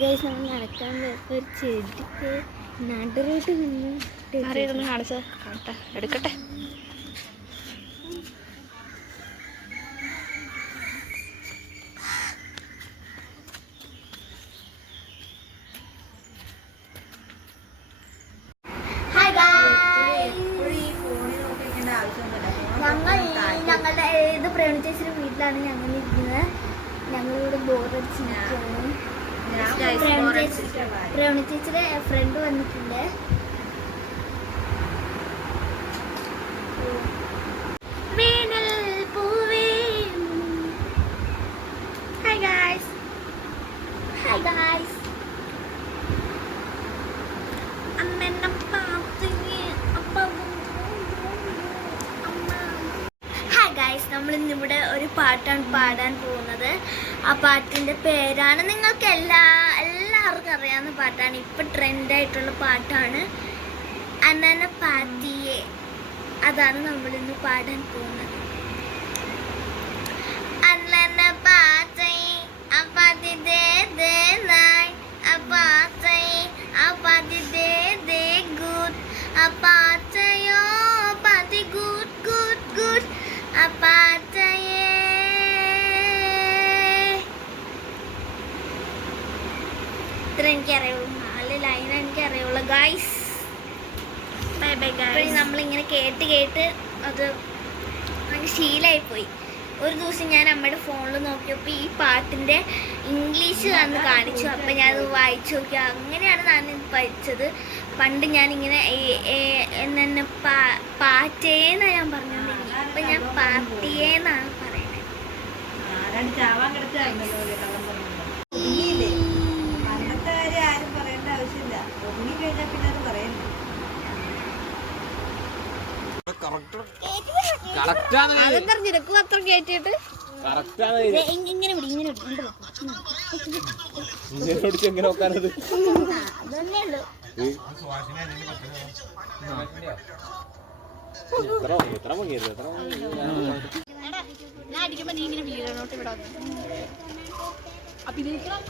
Guys നമ്മൾ നടക്കാൻ ഒരു ചെടിക്ക് നടുറോട്ട് നിന്ന് കാണിച്ചോ കാണട്ടെ എടുക്കട്ടെ. ഞങ്ങളുടെ ഏത് പ്രേമിച്ചേച്ചിയുടെ വീട്ടിലാണ് ഞങ്ങൾ ഇരിക്കുന്നത്. ഞങ്ങളിവിടെ ബോറടിച്ചിരിക്കുകയാണ്. പ്രേമിച്ചേച്ചിയുടെ ഫ്രണ്ട് വന്നിട്ടുണ്ട്. വേനൽ പൂവേ. Hi guys. Hi guys. നമ്മളിന്നിവിടെ ഒരു പാട്ടാണ് പാടാൻ പോകുന്നത്. ആ പാട്ടിൻ്റെ പേരാണ് നിങ്ങൾക്ക് എല്ലാവർക്കും അറിയാവുന്ന പാട്ടാണ്. ഇപ്പം ട്രെൻഡായിട്ടുള്ള പാട്ടാണ് അനന പാത്തിയെ. അതാണ് നമ്മളിന്ന് പാടാൻ പോകുന്നത്. അനന പാത്തിയെ അപ്പാത്തി ദേ ദേ നായ് അപ്പാത്തിയെ അപ്പാത്തി ദേ ദേ ഗുഡ് അപ്പാത്തയോ അപ്പാത്തി ഗുഡ് ഗുഡ് ഗുഡ് അപ്പാത്തയെ. ഇത്ര എനിക്കറിയുള്ളൂ. 4 ലൈൻ എനിക്കറിയുള്ളൂ ഗൈസ്. Bye bye guys. നമ്മളിങ്ങനെ കേട്ട് അത് അങ്ങനെ ശീലമായിപ്പോയി. ഒരു ദിവസം ഞാൻ അമ്മയുടെ ഫോണിൽ നോക്കിയപ്പോൾ ഈ പാട്ടിൻ്റെ ഇംഗ്ലീഷ് അന്ന് കാണിച്ചു. അപ്പം ഞാനത് വായിച്ചു നോക്കി. അങ്ങനെയാണ് ഞാൻ പഠിച്ചത്. പണ്ട് ഞാനിങ്ങനെ എന്നെ പാറ്റേന്നാണ് ഞാൻ പറഞ്ഞുകൊണ്ടിരിക്കുന്നത്. ഇപ്പം ഞാൻ പാർട്ടിയേന്നാണ് പറയുന്നത്. നിനക്കും അത്ര കേട്ടിട്ട് ഇങ്ങനെ അതന്നെ ഉള്ളു. ഞാൻ അടിക്കുമ്പോ നീ ഇങ്ങനെ വീഴണോട്ട് ഇവിടെ അഭിനയിക്കണം.